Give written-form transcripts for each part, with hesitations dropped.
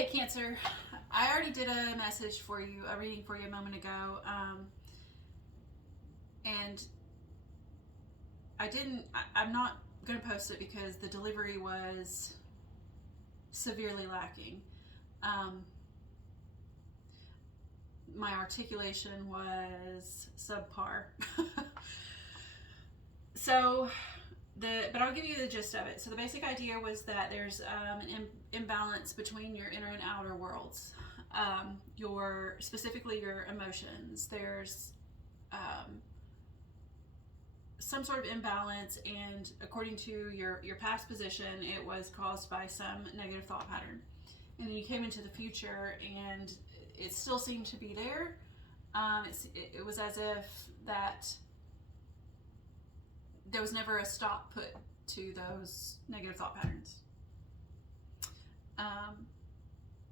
Hey Cancer, I already did a message for you, a reading for you a moment ago, and I'm not going to post it because the delivery was severely lacking. My articulation was subpar. But I'll give you the gist of it. So the basic idea was that there's an imbalance between your inner and outer worlds. Specifically your emotions. There's some sort of imbalance, and according to your past position, it was caused by some negative thought pattern. And then you came into the future, and it still seemed to be there. It was as if that there was never a stop put to those negative thought patterns.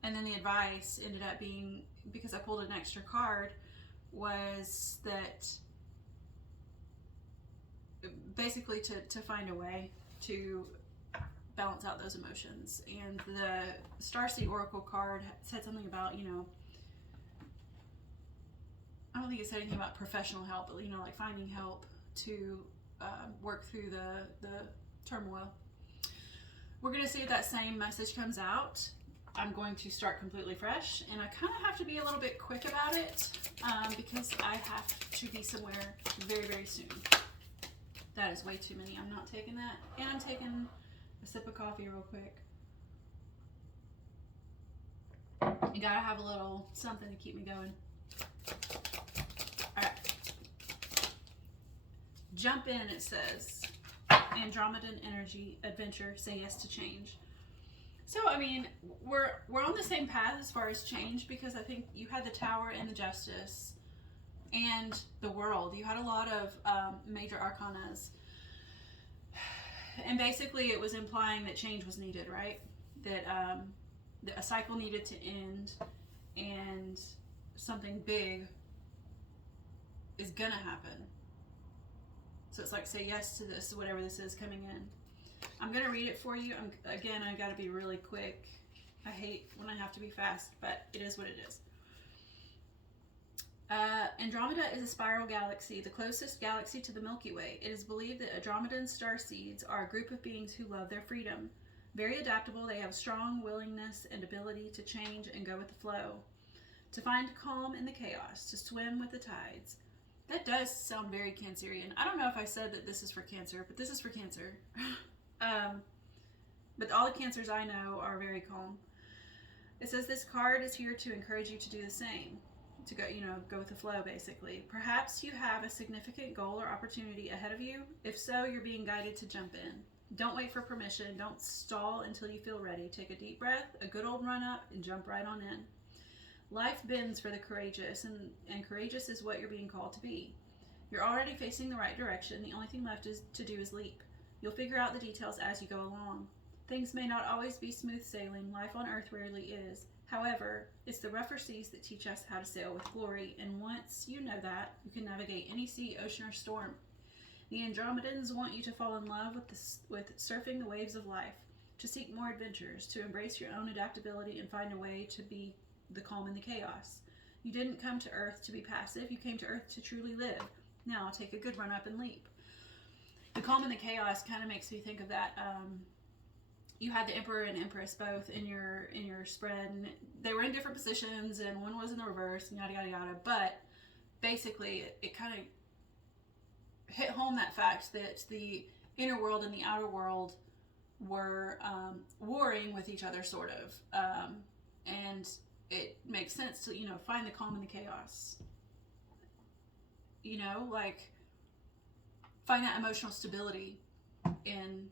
And then the advice ended up being, because I pulled an extra card, was that basically to find a way to balance out those emotions. And the Starseed Oracle card said something about, I don't think it said anything about professional help, but, like finding help to work through the turmoil. We're going to see if that same message comes out. I'm going to start completely fresh, and I kind of have to be a little bit quick about it because I have to be somewhere very, very soon. That is way too many. I'm not taking that. And I'm taking a sip of coffee real quick. You gotta have a little something to keep me going. Alright. Jump in, it says. Andromedan energy, adventure, say yes to change. So, I mean, we're on the same path as far as change, because I think you had the Tower and the Justice and the World. You had a lot of major arcanas. And basically it was implying that change was needed, right? That a cycle needed to end, and something big is gonna happen. So it's like, say yes to this, whatever this is coming in. I'm gonna read it for you. Again, I gotta be really quick. I hate when I have to be fast, but it is what it is. Andromeda is a spiral galaxy, the closest galaxy to the Milky Way. It is believed that Andromedan star seeds are a group of beings who love their freedom. Very adaptable, they have strong willingness and ability to change and go with the flow. To find calm in the chaos, to swim with the tides. That does sound very Cancerian. I don't know if I said that this is for Cancer, but this is for Cancer. But all the Cancers I know are very calm. It says this card is here to encourage you to do the same. To go with the flow, basically. Perhaps you have a significant goal or opportunity ahead of you. If so, you're being guided to jump in. Don't wait for permission. Don't stall until you feel ready. Take a deep breath, a good old run up, and jump right on in. Life bends for the courageous, and courageous is what you're being called to be. You're already facing the right direction. The only thing left to do is leap. You'll figure out the details as you go along. Things may not always be smooth sailing. Life on Earth rarely is. However, it's the rougher seas that teach us how to sail with glory, and once you know that, you can navigate any sea, ocean, or storm. The Andromedans want you to fall in love with surfing the waves of life, to seek more adventures, to embrace your own adaptability and find a way to be the calm in the chaos. You didn't come to Earth to be passive, you came to Earth to truly live. Now take a good run up and leap. The calm in the chaos kind of makes me think of that. You had the Emperor and Empress both in your spread, and they were in different positions, and one was in the reverse, and yada yada yada. But basically, it kind of hit home that fact that the inner world and the outer world were warring with each other, sort of, and it makes sense to find the calm in the chaos. Like find that emotional stability in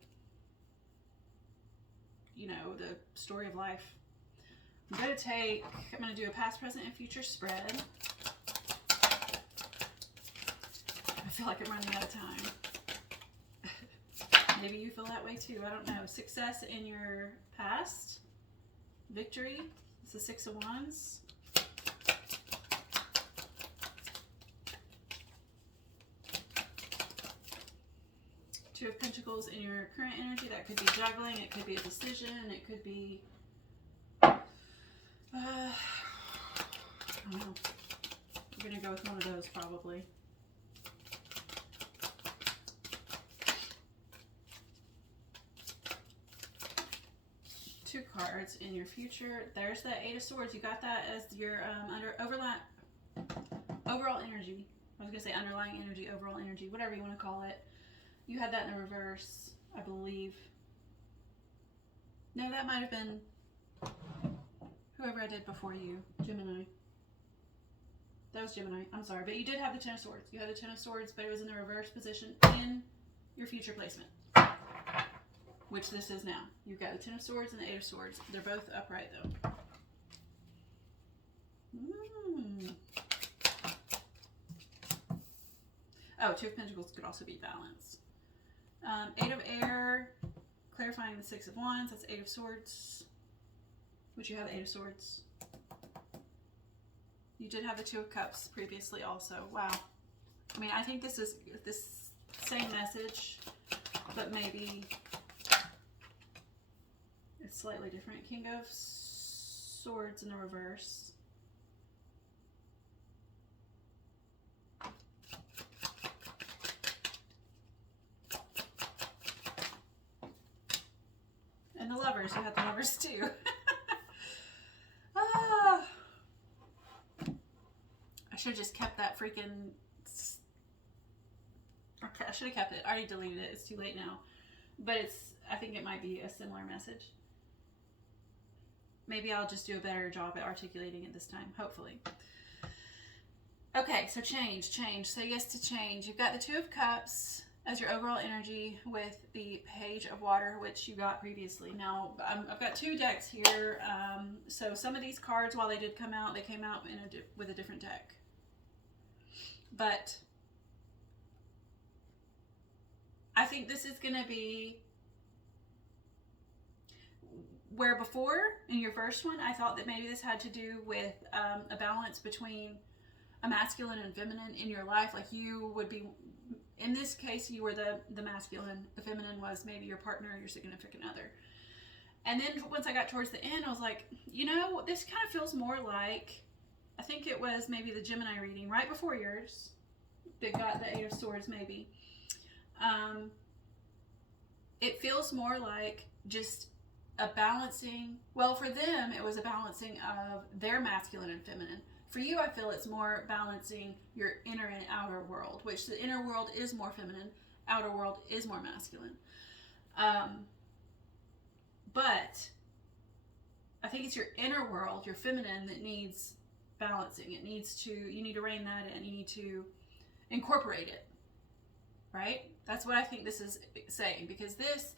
the story of life. I'm going to do a past, present, and future spread. I feel like I'm running out of time. Maybe you feel that way too. I don't know. Success in your past. Victory. It's the Six of Wands. Two of Pentacles in your current energy. That could be juggling. It could be a decision. It could be I don't know. We're going to go with one of those probably. Two cards in your future. There's the Eight of Swords. You got that as your overall energy. I was going to say underlying energy, overall energy, whatever you want to call it. You had that in the reverse, I believe. No, that might have been whoever I did before you, Gemini. That was Gemini. I'm sorry, but you did have the Ten of Swords. You had the Ten of Swords, but it was in the reverse position in your future placement, which this is now. You've got the Ten of Swords and the Eight of Swords. They're both upright, though. Oh, Two of Pentacles could also be balance. Eight of Air, clarifying the Six of Wands. That's Eight of Swords, which you have the Eight of Swords. You did have the Two of Cups previously also. Wow. I mean, I think this is this same message, but maybe it's slightly different. King of Swords in the reverse. And the Lovers. You had the Lovers too. I should have just kept that freaking... Okay, I should have kept it. I already deleted it. It's too late now. But I think it might be a similar message. Maybe I'll just do a better job at articulating it this time. Hopefully. Okay, so change. Say yes to change. You've got the Two of Cups as your overall energy with the Page of Water, which you got previously. Now, I've got two decks here. So some of these cards, while they did come out, they came out with a different deck. But I think this is going to be where before, in your first one, I thought that maybe this had to do with a balance between a masculine and feminine in your life. Like you would be, in this case, you were the masculine. The feminine was maybe your partner or your significant other. And then once I got towards the end, I was like, you know, this kind of feels more like, I think it was maybe the Gemini reading right before yours that got the Eight of Swords maybe. It feels more like just a balancing, well, for them, it was a balancing of their masculine and feminine. For you, I feel it's more balancing your inner and outer world, which the inner world is more feminine, outer world is more masculine. But I think it's your inner world, your feminine, that needs balancing. You need to rein that in. You need to incorporate it, right? That's what I think this is saying, because this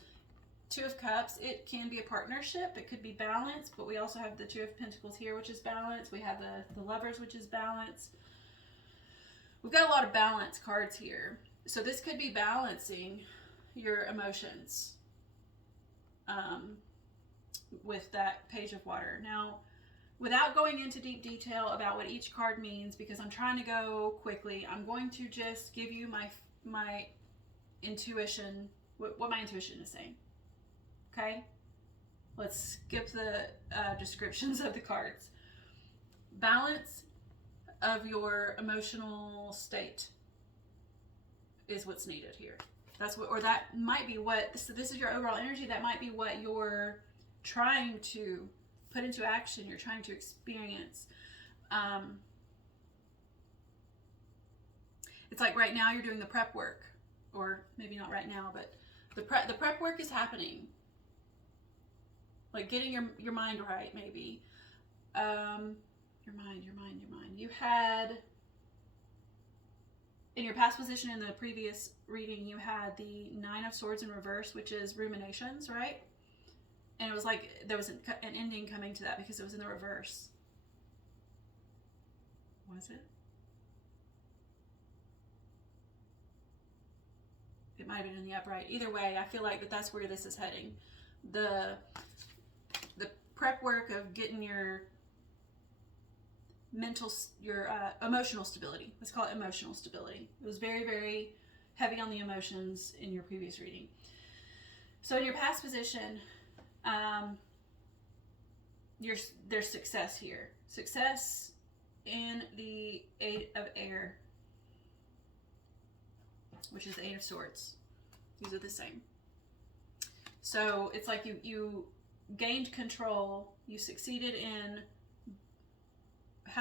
Two of Cups, it can be a partnership. It could be balance, but we also have the Two of Pentacles here, which is balance. We have the Lovers, which is balance. We've got a lot of balance cards here. So this could be balancing your emotions with that Page of Water. Now, without going into deep detail about what each card means, because I'm trying to go quickly, I'm going to just give you my intuition, what my intuition is saying. Okay? Let's skip the descriptions of the cards. Balance of your emotional state is what's needed here. That's what, or that might be what, this is your overall energy. That might be what you're trying to put into action. You're trying to experience. It's like right now you're doing the prep work, or maybe not right now, but the prep work is happening. Like getting your mind right, maybe. Your mind. You had, in your past position in the previous reading, you had the Nine of Swords in reverse, which is ruminations, right? And it was like there was an ending coming to that because it was in the reverse. Was it? It might have been in the upright. Either way, I feel like that's where this is heading. The prep work of getting your emotional stability. Let's call it emotional stability. It was very, very heavy on the emotions in your previous reading. So in your past position, there's success here. Success in the Eight of Air, which is the Eight of Swords. These are the same. So it's like you gained control. You have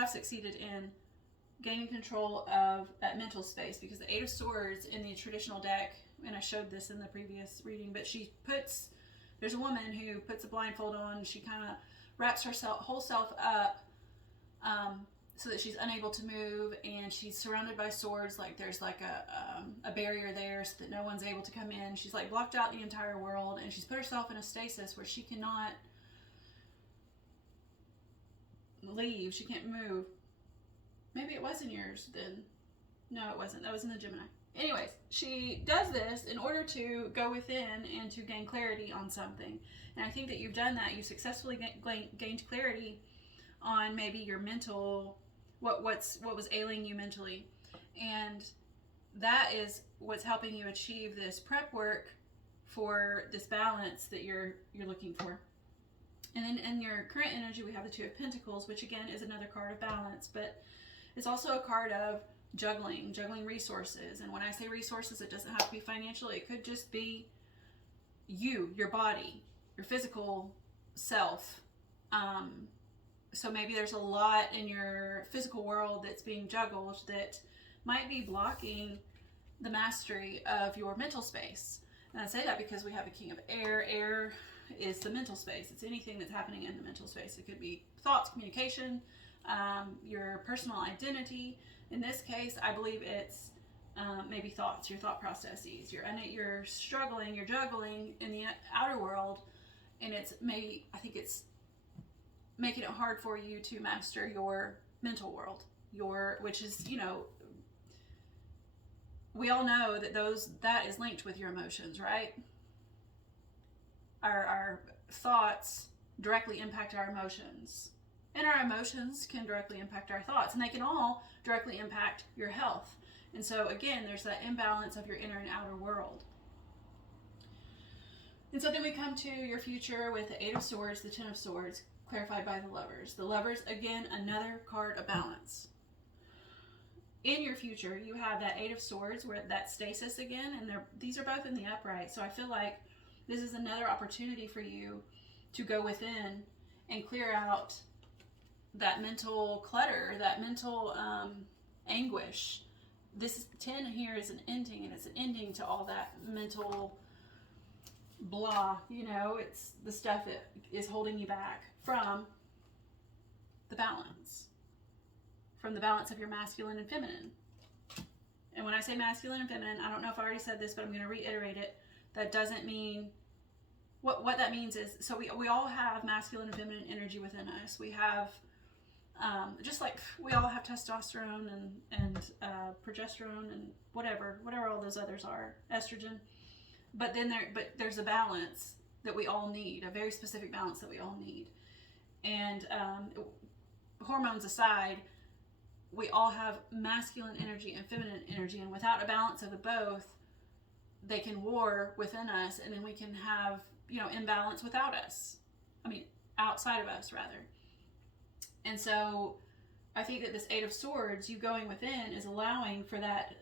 succeeded in gaining control of that mental space, because the Eight of Swords in the traditional deck, and I showed this in the previous reading, but there's a woman who puts a blindfold on. She kind of wraps her whole self up so that she's unable to move, and she's surrounded by swords. Like there's like a barrier there so that no one's able to come in. She's like blocked out the entire world, and she's put herself in a stasis where she cannot leave. She can't move. Maybe it was in yours then. No, it wasn't. That was in the Gemini. Anyways, she does this in order to go within and to gain clarity on something. And I think that you've done that. You successfully gained clarity on maybe your mental, what was ailing you mentally. And that is what's helping you achieve this prep work for this balance that you're looking for. And in your current energy, we have the Two of Pentacles, which again is another card of balance, but it's also a card of juggling resources. And when I say resources, it doesn't have to be financial. It could just be your body, your physical self. So maybe there's a lot in your physical world that's being juggled that might be blocking the mastery of your mental space. And I say that because we have a King of Air. Air is the mental space. It's anything that's happening in the mental space. It could be thoughts, communication, your personal identity. In this case, I believe it's maybe thoughts, your thought processes. You're struggling, you're juggling in the outer world, and it's it's making it hard for you to master your mental world. Which is, we all know that is linked with your emotions, right? Our thoughts directly impact our emotions. And our emotions can directly impact our thoughts, and they can all directly impact your health. And so again, there's that imbalance of your inner and outer world. And so then we come to your future with the Eight of Swords, the Ten of Swords, clarified by the Lovers. The Lovers, again, another card of balance. In your future, you have that Eight of Swords, where that stasis again, and these are both in the upright. So I feel like this is another opportunity for you to go within and clear out that mental clutter, that mental anguish. This 10 here is an ending, and it's an ending to all that mental blah. It's the stuff that is holding you back from the balance of your masculine and feminine. And when I say masculine and feminine, I don't know if I already said this, but I'm going to reiterate it. That doesn't mean what that means is, so we all have masculine and feminine energy within us. We have just like we all have testosterone and progesterone and whatever all those others are, estrogen. But there's a balance that we all need, a very specific balance that we all need. And hormones aside, we all have masculine energy and feminine energy, and without a balance of the both, they can war within us, and then we can have imbalance without us. Outside of us rather. And so I think that this Eight of Swords, you going within, is allowing for that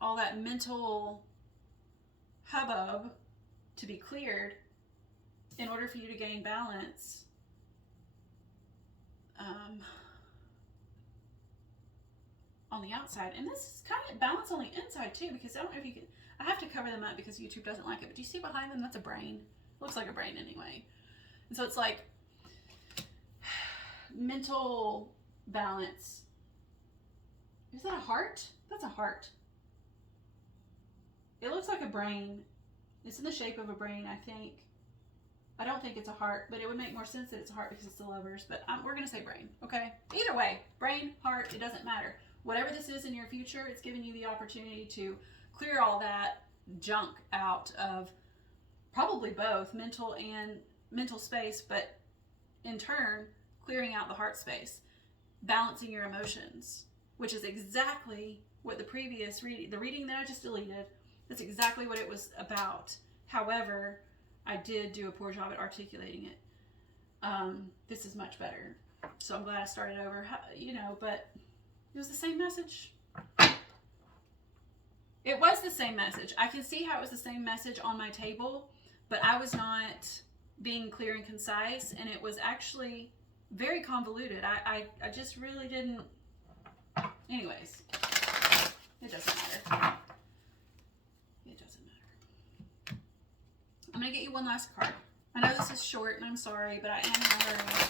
all that mental hubbub to be cleared in order for you to gain balance on the outside. And this is kind of balance on the inside too, because I don't know if you can, I have to cover them up because YouTube doesn't like it, but do you see behind them? That's a brain. It looks like a brain anyway. And so it's like mental balance. Is that a heart? That's a heart. It looks like a brain. It's in the shape of a brain, I think. I don't think it's a heart, but it would make more sense that it's a heart because it's the Lovers, but we're going to say brain, okay? Either way, brain, heart, it doesn't matter. Whatever this is in your future, it's giving you the opportunity to clear all that junk out of probably both mental and mental space, but in turn, clearing out the heart space, balancing your emotions, which is exactly what the previous reading, the reading that I just deleted, that's exactly what it was about. However, I did do a poor job at articulating it. This is much better. So I'm glad I started over, you know, but it was the same message. It was the same message. I can see how it was the same message on my table, but I was not being clear and concise, and it was actually very convoluted. I just really didn't. Anyways, it doesn't matter. It doesn't matter. I'm going to get you one last card. I know this is short, and I'm sorry, but I am in a hurry.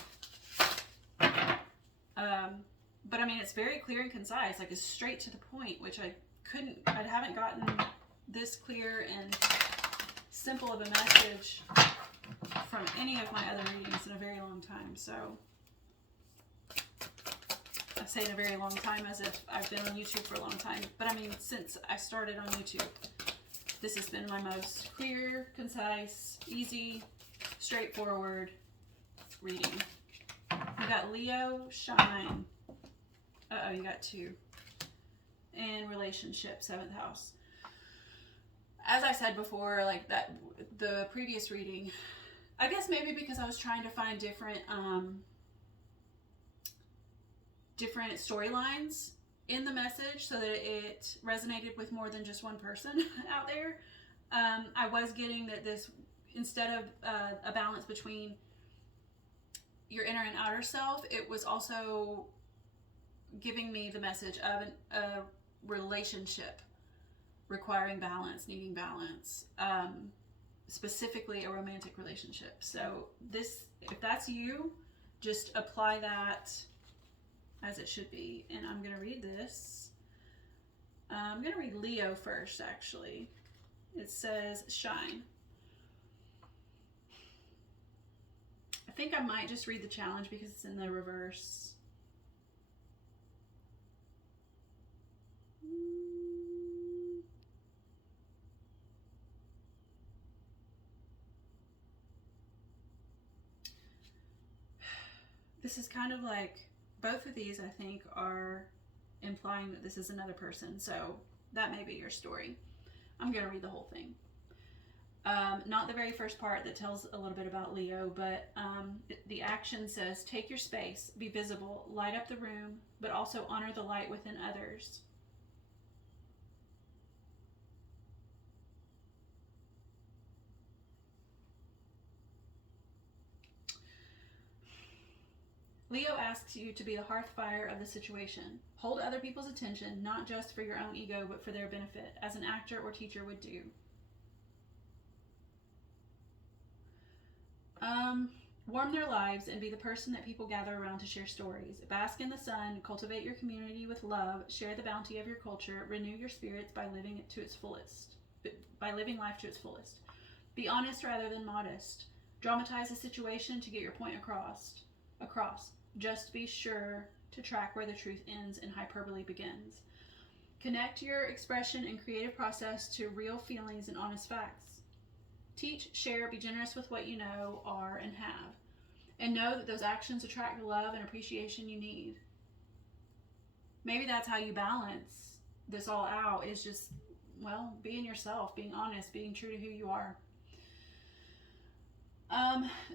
But I mean, it's very clear and concise. Like, it's straight to the point, which I haven't gotten this clear and simple of a message from any of my other readings in a very long time. So I say in a very long time as if I've been on YouTube for a long time. But I mean, since I started on YouTube, this has been my most clear, concise, easy, straightforward reading. You got Leo, shine. Uh-oh, you got 2. And relationship, 7th house. As I said before, like that, the previous reading, I guess maybe because I was trying to find different storylines in the message so that it resonated with more than just one person out there. I was getting that this, instead of a balance between your inner and outer self, it was also giving me the message of a relationship requiring balance, needing balance, specifically a romantic relationship. So this, if that's you, just apply that as it should be. And I'm going to read this. I'm going to read Leo first, actually. It says, shine. I think I might just read the challenge because it's in the reverse. This is kind of like, both of these I think are implying that this is another person, so that may be your story. I'm going to read the whole thing. Not the very first part that tells a little bit about Leo, but the action says, take your space, be visible, light up the room, but also honor the light within others. Leo asks you to be the hearth fire of the situation. Hold other people's attention, not just for your own ego, but for their benefit, as an actor or teacher would do. Warm their lives and be the person that people gather around to share stories. Bask in the sun, cultivate your community with love, share the bounty of your culture, renew your spirits by living it to its fullest. By living life to its fullest. Be honest rather than modest. Dramatize a situation to get your point across. Just be sure to track where the truth ends and hyperbole begins. Connect your expression and creative process to real feelings and honest facts. Teach, share, be generous with what you know, are, and have. And know that those actions attract the love and appreciation you need. Maybe that's how you balance this all out, is just, well, being yourself, being honest, being true to who you are.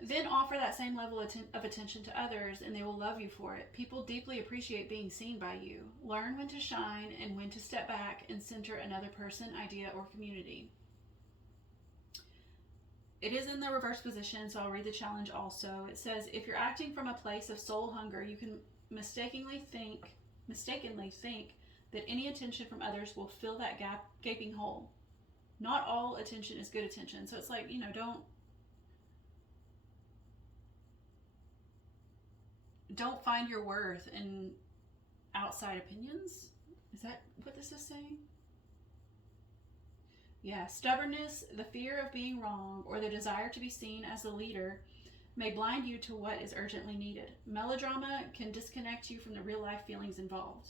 Then offer that same level of attention to others, and they will love you for it. People deeply appreciate being seen by you. Learn when to shine and when to step back and center another person, idea, or community. It is in the reverse position, so I'll read the challenge also. It says, if you're acting from a place of soul hunger, you can mistakenly think that any attention from others will fill that gaping hole. Not all attention is good attention. So it's like, don't find your worth in outside opinions. Is that what this is saying? Yeah, stubbornness, the fear of being wrong, or the desire to be seen as the leader may blind you to what is urgently needed. Melodrama can disconnect you from the real life feelings involved.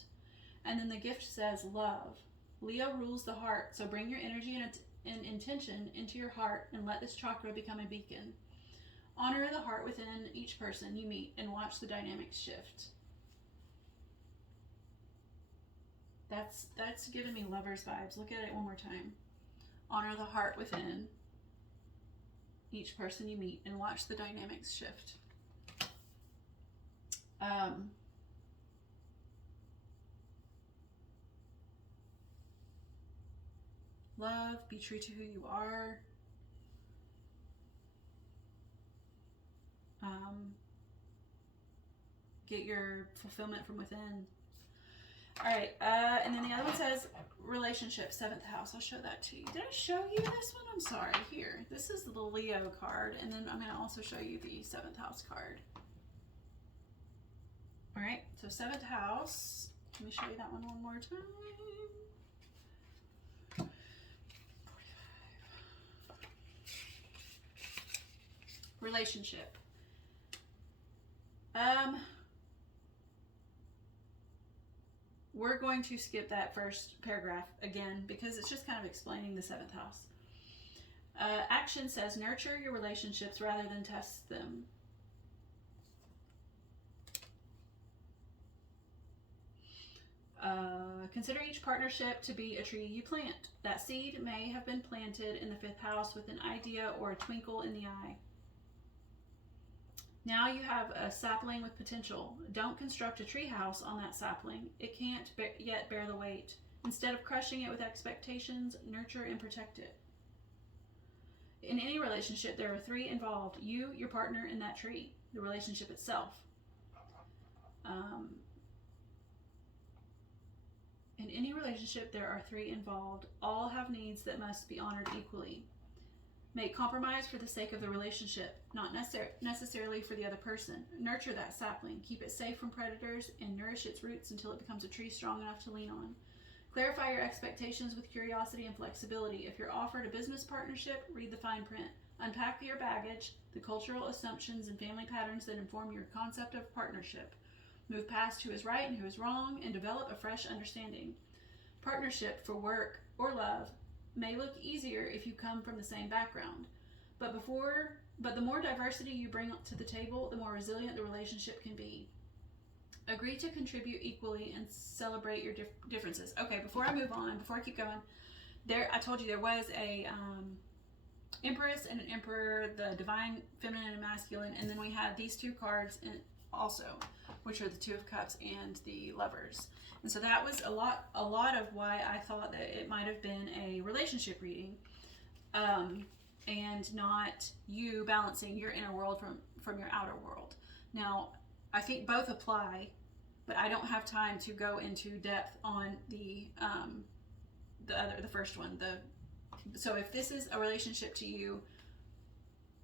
And then the gift says love. Leo rules the heart, so bring your energy and intention into your heart and let this chakra become a beacon. Honor the heart within each person you meet and watch the dynamics shift. That's giving me Lovers vibes. Look at it one more time. Honor the heart within each person you meet and watch the dynamics shift. Love, be true to who you are. Get your fulfillment from within. All right, and then the other one says relationship, 7th house. I'll show that to you. Did I show you this one? I'm sorry. Here, this is the Leo card, and then I'm going to also show you the 7th house card. All right, so 7th house. Let me show you that one more time. 45. Relationship. We're going to skip that first paragraph again because it's just kind of explaining the 7th house. Action says nurture your relationships rather than test them. Consider each partnership to be a tree you plant. That seed may have been planted in the 5th house with an idea or a twinkle in the eye. Now you have a sapling with potential. Don't construct a tree house on that sapling. It can't yet bear the weight. Instead of crushing it with expectations, nurture and protect it. In any relationship, there are 3 involved. You, your partner, and that tree. The relationship itself. In any relationship, there are 3 involved. All have needs that must be honored equally. Make compromise for the sake of the relationship, not necessarily for the other person. Nurture that sapling. Keep it safe from predators and nourish its roots until it becomes a tree strong enough to lean on. Clarify your expectations with curiosity and flexibility. If you're offered a business partnership, read the fine print. Unpack your baggage, the cultural assumptions and family patterns that inform your concept of partnership. Move past who is right and who is wrong and develop a fresh understanding. Partnership for work or love may look easier if you come from the same background, but the more diversity you bring to the table, the more resilient the relationship can be. Agree to contribute equally and celebrate your differences. Okay, before I move on, before I keep going, I told you there was a Empress and an Emperor, the divine feminine and masculine, and then we had these 2 cards also, which are the 2 of Cups and the Lovers. And so that was a lot of why I thought that it might have been a relationship reading, and not you balancing your inner world from your outer world. Now, I think both apply, but I don't have time to go into depth on the first one. So if this is a relationship to you,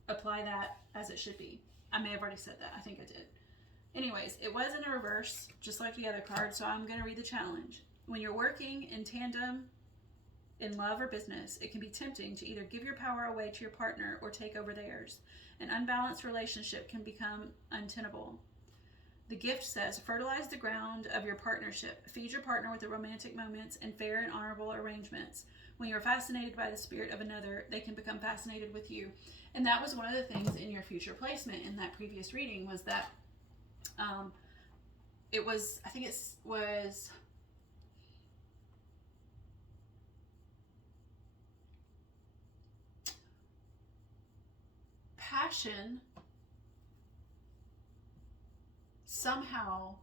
apply that as it should be. I may have already said that. I think I did. Anyways, it was in a reverse, just like the other card, so I'm going to read the challenge. When you're working in tandem in love or business, it can be tempting to either give your power away to your partner or take over theirs. An unbalanced relationship can become untenable. The gift says, fertilize the ground of your partnership. Feed your partner with the romantic moments and fair and honorable arrangements. When you're fascinated by the spirit of another, they can become fascinated with you. And that was one of the things in your future placement in that previous reading was that it was passion somehow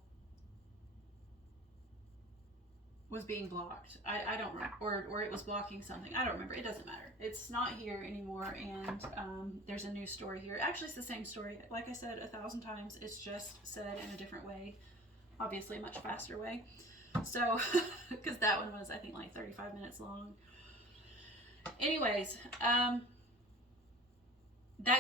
was being blocked. I don't remember, or it was blocking something. I don't remember. It doesn't matter. It's not here anymore, and there's a new story here. Actually, it's the same story. Like I said 1,000 times, it's just said in a different way. Obviously, a much faster way. So, because that one was, I think, like 35 minutes long. Anyways, that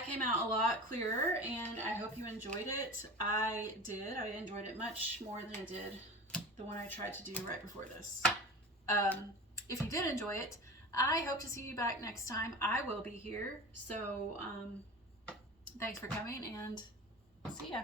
came out a lot clearer, and I hope you enjoyed it. I did. I enjoyed it much more than I did the one I tried to do right before this. If you did enjoy it, I hope to see you back next time. I will be here. So thanks for coming, and see ya.